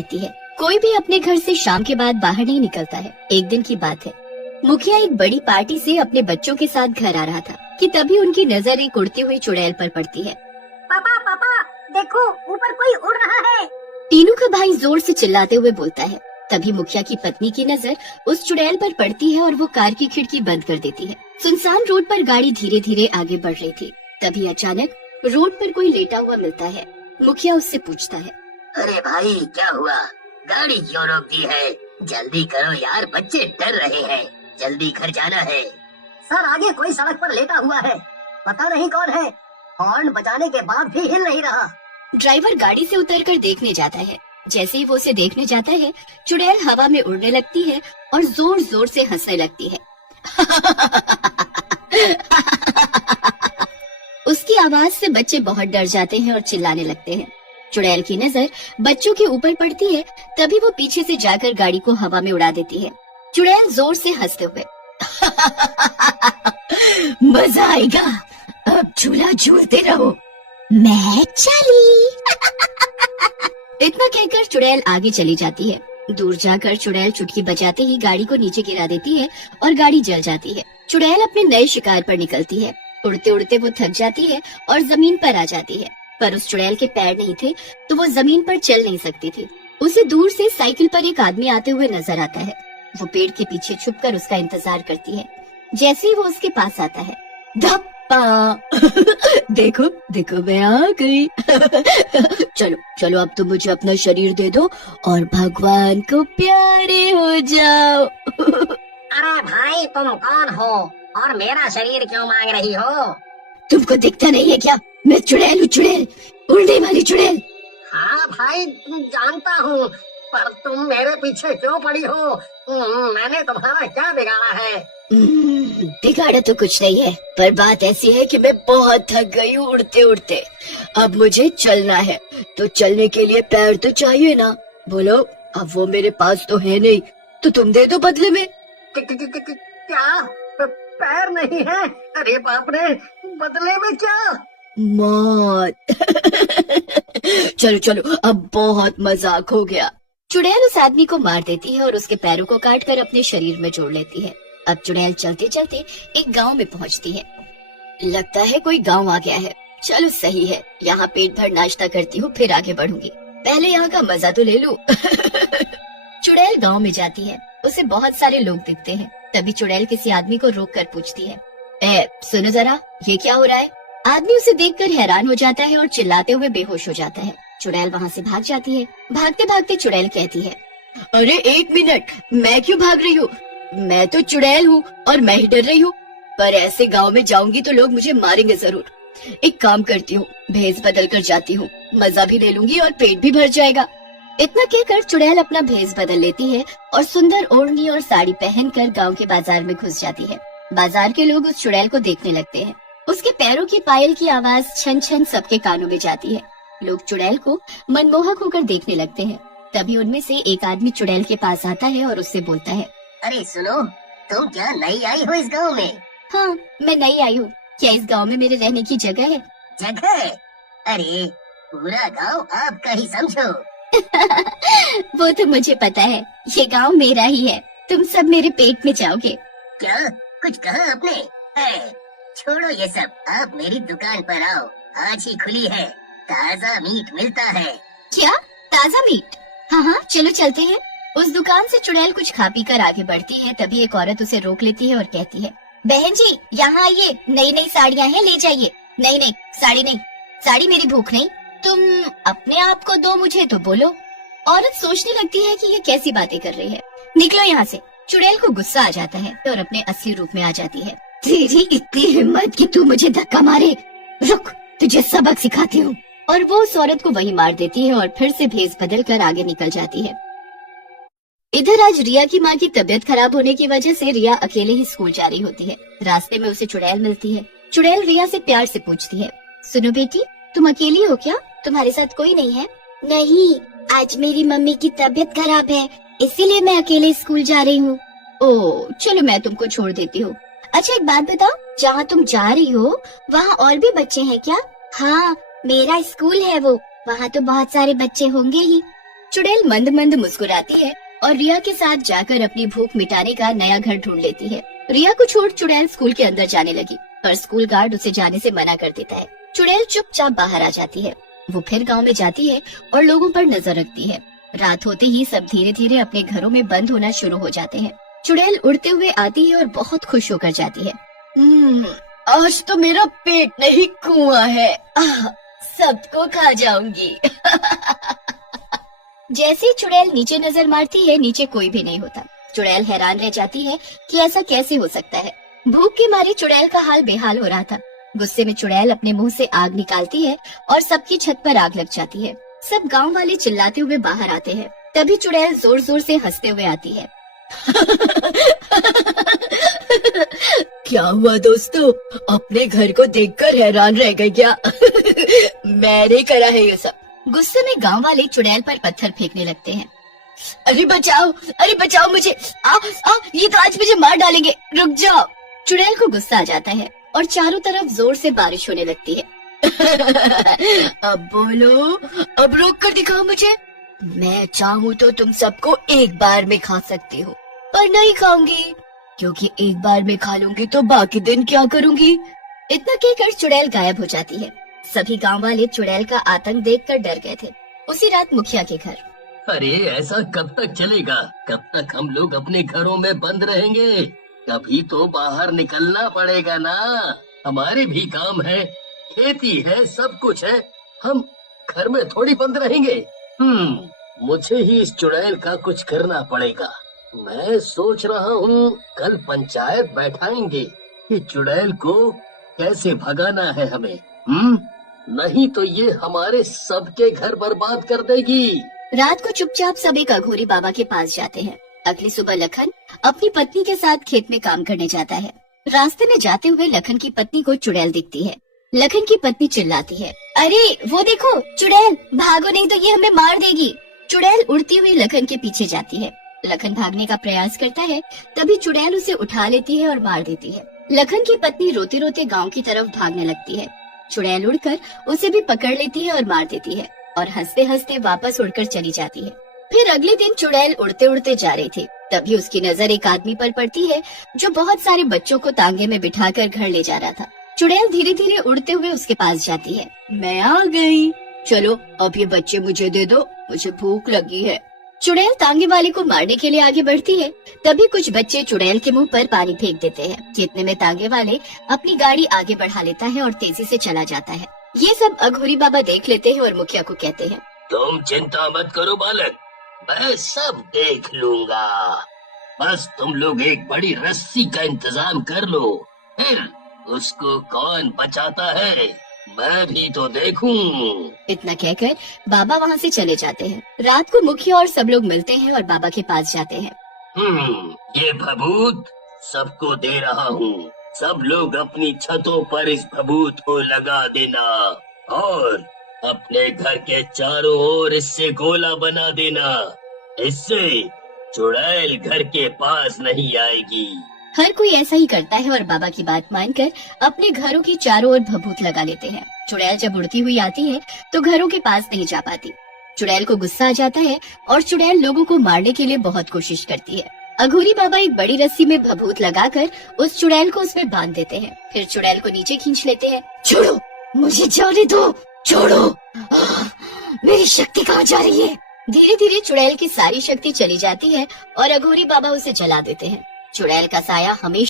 रहती है। कोई भी अपने घर से शाम के बाद बाहर नहीं निकलता है। एक दिन की बात है, मुखिया एक बड़ी पार्टी से अपने बच्चों के साथ घर आ रहा था कि तभी उनकी नजर एक उड़ती हुई चुड़ैल पर पड़ती है। पापा पापा देखो, ऊपर कोई उड़ रहा है। तीनों का भाई जोर से चिल्लाते हुए बोलता है। तभी मुखिया की पत्नी की नजर उस चुड़ैल पर पड़ती है और वो कार की खिड़की बंद कर देती है। सुनसान रोड पर गाड़ी धीरे धीरे आगे बढ़ रही थी। तभी अचानक रोड पर कोई लेटा हुआ मिलता है। मुखिया उससे पूछता है, अरे भाई क्या हुआ, गाड़ी क्यों रोक दी है? जल्दी करो यार, बच्चे डर रहे हैं, जल्दी घर जाना है। सर आगे कोई सड़क पर लेटा हुआ है, पता नहीं कौन है। हॉर्न बजाने के बाद भी हिल नहीं रहा। ड्राइवर गाड़ी से उतरकर देखने जाता है। जैसे ही वो उसे देखने जाता है, चुड़ैल हवा में उड़ने लगती है और जोर जोर से हंसने लगती है। उसकी आवाज से बच्चे बहुत डर जाते हैं और चिल्लाने लगते हैं। चुड़ैल की नजर बच्चों के ऊपर पड़ती है। तभी वो पीछे से जाकर गाड़ी को हवा में उड़ा देती है। चुड़ैल जोर से हंसते हुए, मजा आएगा, अब झूला झूलते रहो, मैं चली। इतना कहकर चुड़ैल आगे चली जाती है। दूर जाकर चुड़ैल चुटकी बजाते ही गाड़ी को नीचे गिरा देती है और गाड़ी जल जाती है। चुड़ैल अपने नए शिकार पर निकलती है। उड़ते उड़ते वो थक जाती है और जमीन पर आ जाती है, पर उस चुड़ैल के पैर नहीं थे तो वो जमीन पर चल नहीं सकती थी। उसे दूर से साइकिल पर एक आदमी आते हुए नजर आता है। वो पेड़ के पीछे छुपकर उसका इंतजार करती है। जैसे ही वो उसके पास आता है, धप्पा। देखो देखो मैं आ गई। चलो चलो अब तुम मुझे अपना शरीर दे दो और भगवान को प्यारे हो जाओ। अरे भाई तुम कौन हो और मेरा शरीर क्यों मांग रही हो? तुमको दिखता नहीं है क्या? मैं चुड़ैल हूँ, चुड़ैल, उड़ने वाली चुड़ैल। हाँ भाई जानता हूँ, पर तुम मेरे पीछे क्यों पड़ी हो? मैंने तुम्हारा क्या बिगाड़ा है? बिगाड़ा तो कुछ नहीं है, पर बात ऐसी है कि मैं बहुत थक गई हूँ उड़ते उड़ते। अब मुझे चलना है, तो चलने के लिए पैर तो चाहिए ना। बोलो, अब वो मेरे पास तो है नहीं, तो तुम दे दो बदले में। क्या पैर नहीं है? अरे बाप रे, बदले में क्या? मौत। चलो चलो, अब बहुत मजाक हो गया। चुड़ैल उस आदमी को मार देती है और उसके पैरों को काटकर अपने शरीर में जोड़ लेती है। अब चुड़ैल चलते चलते एक गांव में पहुंचती है। लगता है कोई गांव आ गया है। चलो सही है, यहाँ पेट भर नाश्ता करती हूँ, फिर आगे बढ़ूंगी। पहले यहाँ का मजा तो ले लूं। चुड़ैल गांव में जाती है। उसे बहुत सारे लोग दिखते हैं। तभी चुड़ैल किसी आदमी को रोक कर पूछती है, सुनो जरा, ये क्या हो रहा है? आदमी उसे देखकर हैरान हो जाता है और चिल्लाते हुए बेहोश हो जाता है। चुड़ैल वहाँ से भाग जाती है। भागते भागते चुड़ैल कहती है, अरे एक मिनट, मैं क्यों भाग रही हूँ? मैं तो चुड़ैल हूँ और मैं ही डर रही हूँ, पर ऐसे गांव में जाऊंगी तो लोग मुझे मारेंगे जरूर। एक काम करती हूँ, भेस बदल कर जाती हूँ, मजा भी ले लूंगी और पेट भी भर जाएगा। इतना कहकर चुड़ैल अपना भेस बदल लेती है और सुंदर ओढ़नी और साड़ी पहनकर गांव के बाजार में घुस जाती है। बाजार के लोग उस चुड़ैल को देखने लगते हैं। उसके पैरों की पायल की आवाज छन छन सबके कानों में जाती है। लोग चुड़ैल को मनमोहक होकर देखने लगते हैं। तभी उनमें से एक आदमी चुड़ैल के पास आता है और उससे बोलता है, अरे सुनो, तुम क्या नई आई हो इस गांव में? हाँ मैं नई आई हूँ। क्या इस गांव में मेरे रहने की जगह है? जगह? अरे पूरा गांव आपका ही समझो। वो तो मुझे पता है, ये गांव मेरा ही है। तुम सब मेरे पेट में जाओगे। क्या कुछ कहा आपने? छोड़ो ये सब, आप मेरी दुकान पर आओ, आज ही खुली है, ताज़ा मीट मिलता है। क्या ताज़ा मीट? हाँ हाँ चलो चलते हैं। उस दुकान से चुड़ैल कुछ खा पी कर आगे बढ़ती है। तभी एक औरत उसे रोक लेती है और कहती है, बहन जी यहाँ आइए, नई नई साड़ियाँ हैं, ले जाइए। नहीं नहीं साड़ी नहीं, साड़ी मेरी भूख नहीं, तुम अपने आप को दो मुझे तो बोलो। औरत सोचने लगती है कि ये कैसी बातें कर रही है, निकलो यहाँ से। चुड़ैल को गुस्सा आ जाता है और अपने असली रूप में आ जाती है। तेरी इतनी हिम्मत कि तू मुझे धक्का मारे, रुक तुझे सबक सिखाती हूँ। और वो उस औरत को वहीं मार देती है और फिर से भेस बदल कर आगे निकल जाती है। इधर आज रिया की माँ की तबीयत खराब होने की वजह से रिया अकेले ही स्कूल जा रही होती है। रास्ते में उसे चुड़ैल मिलती है। चुड़ैल रिया से प्यार से पूछती है, सुनो बेटी, तुम अकेली हो क्या? तुम्हारे साथ कोई नहीं है? नहीं, आज मेरी मम्मी की तबीयत खराब है, इसीलिए मैं अकेले स्कूल जा रही हूँ। ओह चलो मैं तुमको छोड़ देती हूँ। अच्छा एक बात बताओ, जहाँ तुम जा रही हो वहाँ और भी बच्चे हैं क्या? हाँ मेरा स्कूल है वो, वहाँ तो बहुत सारे बच्चे होंगे ही। चुड़ैल मंद मंद मुस्कुराती है और रिया के साथ जाकर अपनी भूख मिटाने का नया घर ढूंढ लेती है। रिया को छोड़ चुड़ैल स्कूल के अंदर जाने लगी, पर स्कूल गार्ड उसे जाने से मना कर देता है। चुड़ैल चुपचाप बाहर आ जाती है। वो फिर गांव में जाती है और लोगों पर नजर रखती है। रात होते ही सब धीरे धीरे अपने घरों में बंद होना शुरू हो जाते हैं। चुड़ैल उड़ते हुए आती है और बहुत खुश होकर जाती है। आज तो मेरा पेट नहीं कुआं है, सबको खा जाऊंगी। जैसे ही चुड़ैल नीचे नजर मारती है, नीचे कोई भी नहीं होता। चुड़ैल हैरान रह जाती है कि ऐसा कैसे हो सकता है। भूख के मारे चुड़ैल का हाल बेहाल हो रहा था। गुस्से में चुड़ैल अपने मुंह से आग निकालती है और सबकी छत पर आग लग जाती है। सब गांव वाले चिल्लाते हुए बाहर आते हैं। तभी चुड़ैल जोर जोर से हंसते हुए आती है। क्या हुआ दोस्तों, अपने घर को देखकर हैरान रह गए क्या? मैंने करा है ये सब। गुस्से में गांव वाले चुड़ैल पर पत्थर फेंकने लगते हैं। अरे बचाओ मुझे, ये तो आज मुझे मार डालेंगे, रुक जाओ। चुड़ैल को गुस्सा आ जाता है और चारों तरफ जोर से बारिश होने लगती है। अब बोलो, अब रोक कर दिखाओ मुझे। मैं चाहूँ तो तुम सबको एक बार में खा सकती हो, पर नहीं खाऊंगी, क्योंकि एक बार में खा लूंगी तो बाकी दिन क्या करूंगी? इतना कहकर चुड़ैल गायब हो जाती है। सभी गांव वाले चुड़ैल का आतंक देखकर डर गए थे। उसी रात मुखिया के घर। अरे ऐसा कब तक चलेगा? कब तक हम लोग अपने घरों में बंद रहेंगे? कभी तो बाहर निकलना पड़ेगा ना। हमारे भी काम है, खेती है, सब कुछ है। हम घर में थोड़ी बंद रहेंगे। मुझे ही इस चुड़ैल का कुछ करना पड़ेगा। मैं सोच रहा हूँ कल पंचायत बैठाएंगे कि चुड़ैल को कैसे भगाना है हमें। नहीं तो ये हमारे सबके घर बर्बाद कर देगी। रात को चुपचाप सब एक अघोरी बाबा के पास जाते हैं। अगली सुबह लखन अपनी पत्नी के साथ खेत में काम करने जाता है। रास्ते में जाते हुए लखन की पत्नी को चुड़ैल दिखती है। लखन की पत्नी चिल्लाती है, अरे वो देखो चुड़ैल, भागो नहीं तो ये हमें मार देगी। चुड़ैल उड़ती हुई लखन के पीछे जाती है। लखन भागने का प्रयास करता है, तभी चुड़ैल उसे उठा लेती है और मार देती है। लखन की पत्नी रोते रोते गांव की तरफ भागने लगती है। चुड़ैल उड़कर उसे भी पकड़ लेती है और मार देती है और हंसते हंसते वापस उड़कर चली जाती है। फिर अगले दिन चुड़ैल उड़ते उड़ते जा रही थी। तभी उसकी नजर एक आदमी पर पड़ती है जो बहुत सारे बच्चों को तांगे में बिठाकर घर ले जा रहा था। चुड़ैल धीरे धीरे उड़ते हुए उसके पास जाती है। मैं आ गई, चलो अब ये बच्चे मुझे दे दो, मुझे भूख लगी है। चुड़ैल तांगे वाले को मारने के लिए आगे बढ़ती है। तभी कुछ बच्चे चुड़ैल के मुंह पर पानी फेंक देते हैं। जितने में तांगे वाले अपनी गाड़ी आगे बढ़ा लेता है और तेजी से चला जाता है। ये सब अघोरी बाबा देख लेते हैं और मुखिया को कहते हैं, तुम चिंता मत करो बालक, मैं सब देख लूंगा। बस तुम लोग एक बड़ी रस्सी का इंतजाम कर लो, फिर उसको कौन बचाता है मैं भी तो देखूं। इतना कहकर बाबा वहाँ से चले जाते हैं। रात को मुखिया और सब लोग मिलते हैं और बाबा के पास जाते हैं। ये भभूत सबको दे रहा हूँ। सब लोग अपनी छतों पर इस भभूत को लगा देना और अपने घर के चारों ओर इससे गोला बना देना। इससे चुड़ैल घर के पास नहीं आएगी। हर कोई ऐसा ही करता है और बाबा की बात मानकर अपने घरों की चारों ओर भभूत लगा लेते हैं। चुड़ैल जब उड़ती हुई आती है तो घरों के पास नहीं जा पाती। चुड़ैल को गुस्सा आ जाता है और चुड़ैल लोगों को मारने के लिए बहुत कोशिश करती है। अघोरी बाबा एक बड़ी रस्सी में भभूत लगाकर उस चुड़ैल को उसमें बांध देते हैं। फिर चुड़ैल को नीचे खींच लेते हैं। छोड़ो, मुझे जाने दो, छोड़ो, मेरी शक्ति कहाँ जा रही है? धीरे धीरे चुड़ैल की सारी शक्ति चली जाती है और अघोरी बाबा उसे जला देते हैं। चुड़ैल का साया हमेशा